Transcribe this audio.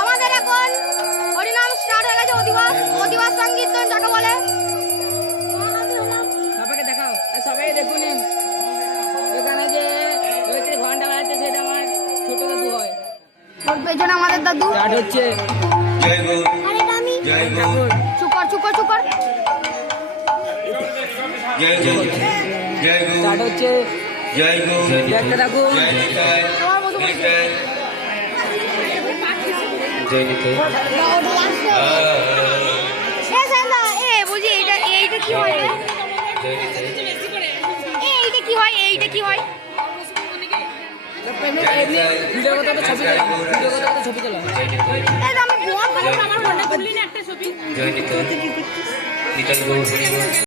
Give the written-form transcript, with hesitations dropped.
আমাদের এখন হরিনাম স্টার্ট হয়ে গেছে। অধিবাস সংকীর্তন যাকে বলে। সবাইকে দেখাও, সবাই দেখুন এখানে যে ঘন্টা বাজাচ্ছে সেটা আমার ছোট দাদু হয়। ওর পেছনে আমাদের দাদু স্টার্ট হচ্ছে। চুকর চুকর চুকর স্টার্ট হচ্ছে। দেখতে থাকুন। বুঝি এইটা কি হয়? এইটা কি হয়? এইটা কি হয়? ভিডিও কথা ছবি তোলা। আমি